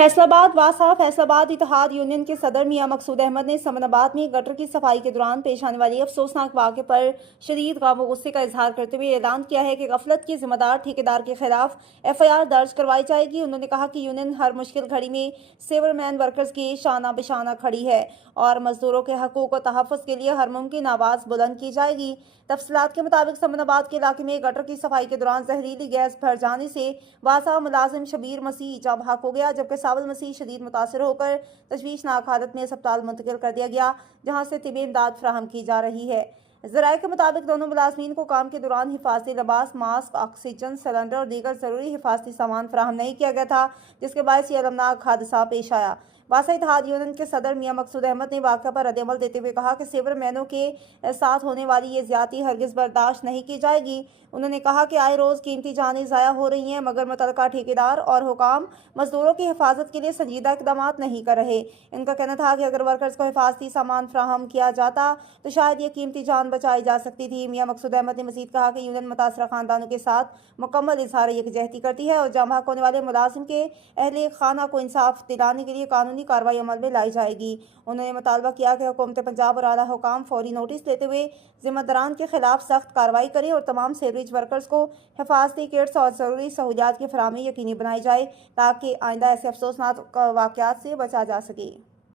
फैसलाबाद वासा फैसलाबाद इत्तेहाद union के सदर मियां मकसूद अहमद ने समनाबाद में गटर की सफाई के दौरान पेश आने वाली अफसोसनाक वाक़े पर शदीद गम व गुस्से का इजहार करते हुए ऐलान किया है कि गफलत के जिम्मेदार ठेकेदार के खिलाफ FIR दर्ज करवाई जाएगी। उन्होंने कहा कि यूनियन हर मुश्किल घड़ी में सेवरमैन वर्कर्स के शाना बिशाना खड़ी है और मजदूरों के हकूक व तहफ़्फ़ुज़ के लिए हर मुमकिन आवाज़ बुलंद की जाएगी। तफसीलात के मुताबिक समनाबाद के इलाके में गटर की सफाई के दौरान जहरीली गैस भर जाने से वासा मुलाजिम शबीर मसीह जाँ बहक हो गया, जबकि सावल मसीह शदीद मुतासर होकर तशवीशनाक हालत में अस्पताल मुंतकिल कर दिया गया, जहाँ से तिबी इमदाद फराहम की जा रही है। ज़राए के मुताबिक दोनों मुलाजमीन को काम के दौरान हिफाजती लिबास, मास्क, ऑक्सीजन सिलेंडर और दीगर ज़रूरी हिफाजती सामान फराहम नहीं किया गया था, जिसके बायस ये अलमनाक हादसा पेश आया। वासा इत्तेहाद यूनियन के सदर मियां मकसूद अहमद ने वाक़या पर रद्द-ए-अमल देते हुए कहा कि सेवरमैनों के साथ होने वाली ये ज़्यादती हरगिज़ बर्दाश्त नहीं की जाएगी। उन्होंने कहा कि आए रोज़ कीमती जानें ज़ाया हो रही हैं, मगर मुतल्लिका ठेकेदार और हुकाम मजदूरों की हिफाजत के लिए संजीदा इक़दाम नहीं कर रहे। इनका कहना था कि अगर वर्कर्स को हिफाजती सामान फराहम किया जाता तो शायद ये कीमती जान बचाई जा सकती थी। मियां मकसूद अहमद ने मज़ीद कहा कि यूनियन मुतासरा ख़ानदानों के साथ मुकम्मल इज़हार यकजहती करती है और जाँ बहक होने वाले मुलाजिम के अहले खाना को इंसाफ दिलाने के लिए कानूनी कार्रवाई अमल में लाई जाएगी। उन्होंने मुतालबा किया कि हुकूमत पंजाब और आला हुकाम फौरी नोटिस लेते हुए जिम्मेदारान के खिलाफ सख्त कार्रवाई करें और तमाम सेवरेज वर्कर्स को हिफाजती किट्स और ज़रूरी सहूलियात की फराहमी यकीनी बनाई जाए, ताकि आइंदा ऐसे अफसोसनाक वाक़यात से बचा जा सके।